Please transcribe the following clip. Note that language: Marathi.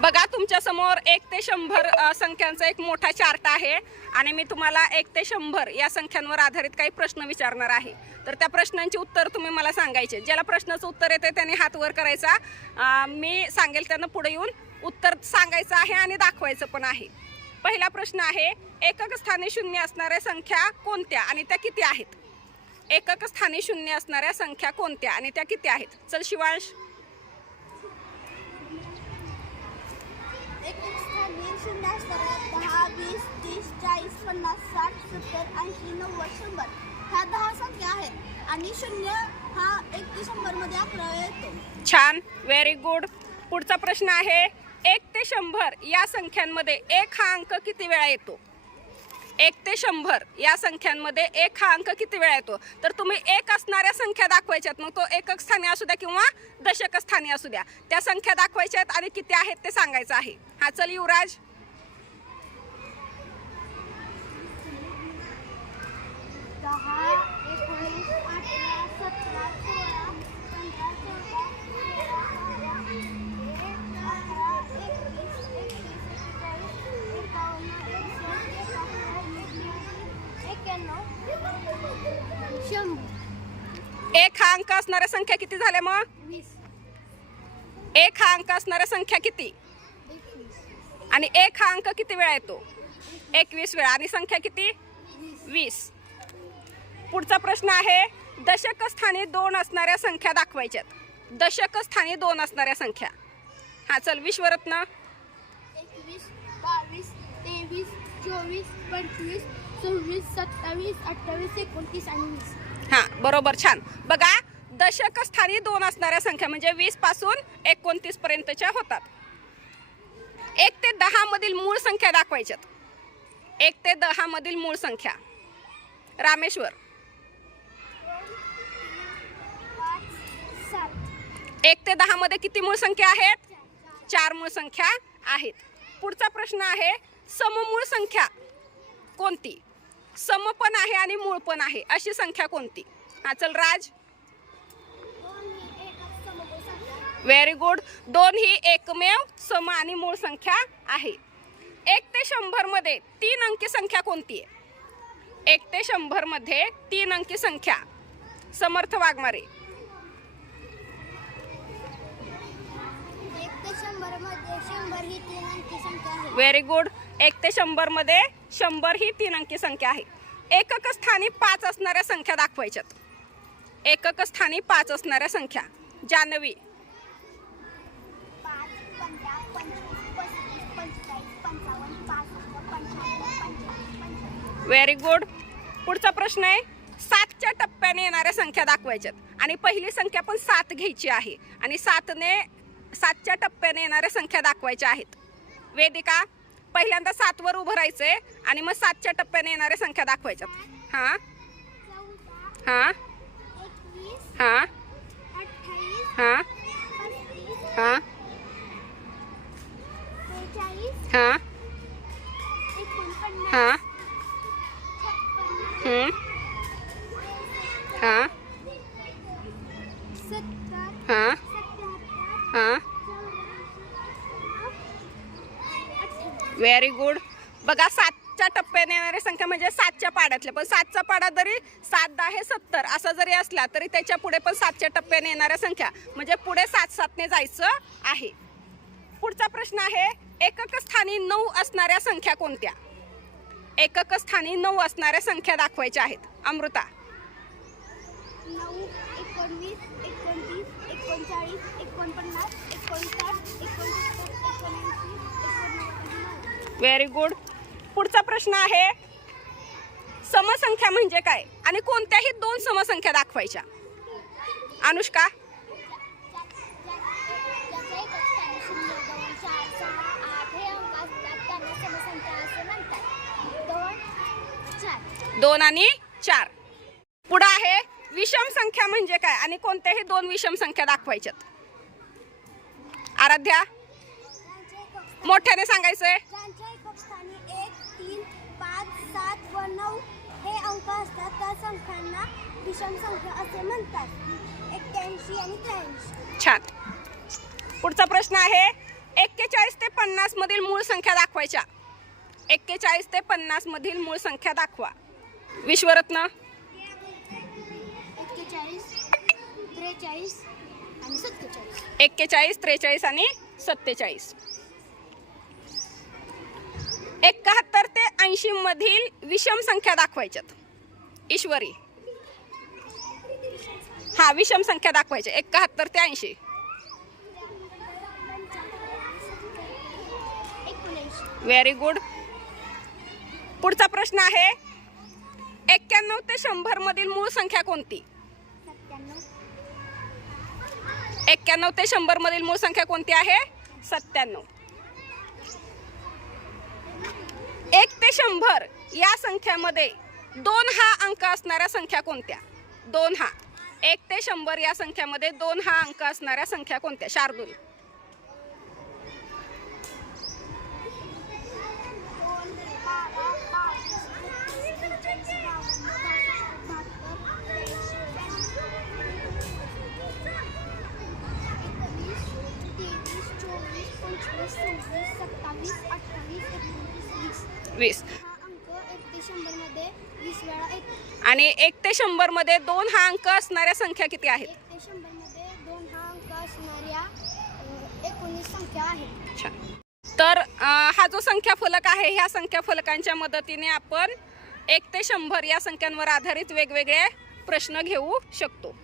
बघा तुमच्यासमोर एक ते शंभर संख्यांचा एक मोठा चार्ट आहे आणि मी तुम्हाला एक ते शंभर या संख्यांवर आधारित काही प्रश्न विचारणार आहे. तर त्या प्रश्नांची उत्तर तुम्ही मला सांगायचे ज्याला प्रश्नाचं उत्तर येते त्याने हात वर करायचा. मी सांगेल त्यांना पुढे येऊन उत्तर सांगायचं आहे आणि दाखवायचं पण आहे. पहिला प्रश्न आहे एकक स्थानी शून्य असणाऱ्या संख्या कोणत्या आणि त्या किती आहेत? एकक स्थानी शून्य असणाऱ्या संख्या कोणत्या आणि त्या किती आहेत? चल शिवांश. एक शून्य असणाऱ्या दहा वीस तीस चाळीस पन्नास साठ सत्तर ऐंशी नव्वद शंभर ह्या दहा संख्या आहेत आणि शून्य हा एक ते शंभरमध्ये अकरा येतो. छान. व्हेरी गुड पुढचा प्रश्न आहे एक ते शंभर या संख्यांमध्ये एक हा अंक किती वेळा येतो? एक ते शंभर या संख्यांमध्ये एक हा अंक किती वेळा येतो? तर तुम्ही एक असणाऱ्या संख्या दाखवायच्यात. मग तो एकक स्थानी असू द्या किंवा दशक स्थानी असू द्या. त्या संख्या दाखवायच्या आहेत आणि किती आहेत ते सांगायचं आहे. हा चल युवराज. दहा एकोणीस अठरा सतरा सोळा पंधरा चौदा तेरा, चौदा, एक, अकरा, एकवीस, एकवीस, एक्केचाळीस, एकावन्न, एकसष्ट, एकाहत्तर, एक्क्याण्णव, शंभर एक हा अंक असणाऱ्या संख्या किती झाल्या मग? एक हा अंक असणाऱ्या संख्या किती? आणि एक हा अंक किती वेळा येतो? एकवीस वेळा. आणि संख्या किती? वीस. पुढचा प्रश्न आहे दशक स्थानी दोन असणाऱ्या संख्या दाखवायच्यात. दशक स्थानी दोन असणाऱ्या संख्या. हा चल विश्वरत्न. एकवीस बावीस तेवीस चोवीस पंचवीस सव्वीस सत्तावीस अठ्ठावीस एकोणतीस आणि वीस. हा बरोबर छान. बघा दशकस्थानी दोन असणाऱ्या संख्या म्हणजे वीसपासून एकोणतीस पर्यंतच्या होतात. एक ते दहा मधील मूळ संख्या दाखवायच्यात. एक ते दहा मधील मूळ संख्या. रामेश्वर. एक ते दहा मध्ये किती मूळ संख्या आहेत? चार मूळ संख्या आहेत. पुढचा प्रश्न आहे सममूळ संख्या कोणती? सम पण आहे आणि मूळ पण आहे. अशी संख्या कोणती? हा चल राज दोन ही एकच समभुज संख्या व्हेरी गुड दोन ही एकमेव सम आणि मूळ संख्या आहे. एक ते शंभरमध्ये तीन अंकी संख्या कोणती आहे? एक ते शंभरमध्ये तीन अंकी संख्या. समर्थ वाघमारे. व्हेरी गुड एक ते शंभरमध्ये शंभर ही तीन अंकी संख्या आहे. एकक स्थानी पाच असणाऱ्या संख्या दाखवायच्यात. एकक स्थानी पाच असणाऱ्या संख्या. जानवी व्हेरी गुड पुढचा प्रश्न आहे सातच्या टप्प्याने येणाऱ्या संख्या दाखवायच्यात. आणि पहिली संख्या पण सात घ्यायची आहे. आणि सातने सातच्या टप्प्याने येणाऱ्या संख्या दाखवायच्या आहेत. वेदिका पहिल्यांदा सातवर उभं राहायचंय आणि मग सातच्या टप्प्याने येणाऱ्या संख्या दाखवायच्यात. हां? हां? हां? हां? हां? हां? हां छप्पन्न हं, हां सत्तर हां सत्याहत्तर हां अठ्ठावीस व्हेरी गुड बघा सातच्या टप्प्याने येणारी संख्या म्हणजे सातच्या पाड्यातल्या. पण सातचा पाडा जरी सात दहा हे सत्तर असा जरी असला तरी त्याच्या पुढे पण सातच्या टप्प्याने येणाऱ्या संख्या. म्हणजे पुढे सात सातने जायचं आहे. पुढचा प्रश्न आहे एकक स्थानी नऊ असणाऱ्या संख्या कोणत्या? एकक स्थानी नऊ असणाऱ्या संख्या दाखवायच्या आहेत. अमृता. एकोणवीस एकोणतीस एकोणचाळीस एकोणपन्नास एकोणसाठ एकोणसत्तर एकोणऐंशी व्हेरी गुड पुढचा प्रश्न आहे समसंख्या म्हणजे काय? आणि कोणत्याही दोन समसंख्या दाखवायच्या. अनुष्का? दोन आणि चार. पुढं आहे विषम संख्या म्हणजे काय? आणि कोणत्याही दोन विषम संख्या दाखवायच्यात. आराध्या? मोठ्याने सांगायचंय. ज्यांच्या एक तीन पाच सात व नऊ हे अंक असतात. त्या संख्यांना विषम संख्या असे म्हणतात. एक्क्याऐंशी आणि त्र्याऐंशी. छान. पुढचा प्रश्न आहे एक्केचाळीस ते पन्नास मधील मूळ संख्या दाखवायच्या. एक्केचाळीस ते पन्नास मधील मूळ संख्या दाखवा. विश्वरत्न. एक्केचाळीस त्रेचाळीस आणि सत्तेचाळीस. एक्केचाळीस त्रेचाळीस आणि सत्तेचाळीस. एकाहत्तर ते ऐंशी मधील विषम संख्या दाखवायच्यात. ईश्वरी. हा विषम संख्या दाखवायच्या एकाहत्तर ते ऐंशी. व्हेरी गुड पुढचा प्रश्न आहे एक्क्याण्णव ते शंभर मधील मूळ संख्या कोणती? एक्क्याण्णव ते शंभर मधील मूळ संख्या कोणती आहे? सत्त्याण्णव. एक ते शंभर या संख्यामध्ये दोन हा अंक असणाऱ्या संख्या कोणत्या? दोन हा. एक ते शंभर या संख्यामध्ये दोन हा अंक असणाऱ्या संख्या कोणत्या? शार्दूल. वीस आणि एक ते शंभरमध्ये दोन हा अंक असणाऱ्या संख्या किती आहेत? हा तर हा जो संख्या फलक आहे ह्या संख्या फलकांच्या मदतीने आपण एक ते शंभर या संख्यांवर आधारित वेगवेगळे प्रश्न घेऊ शकतो.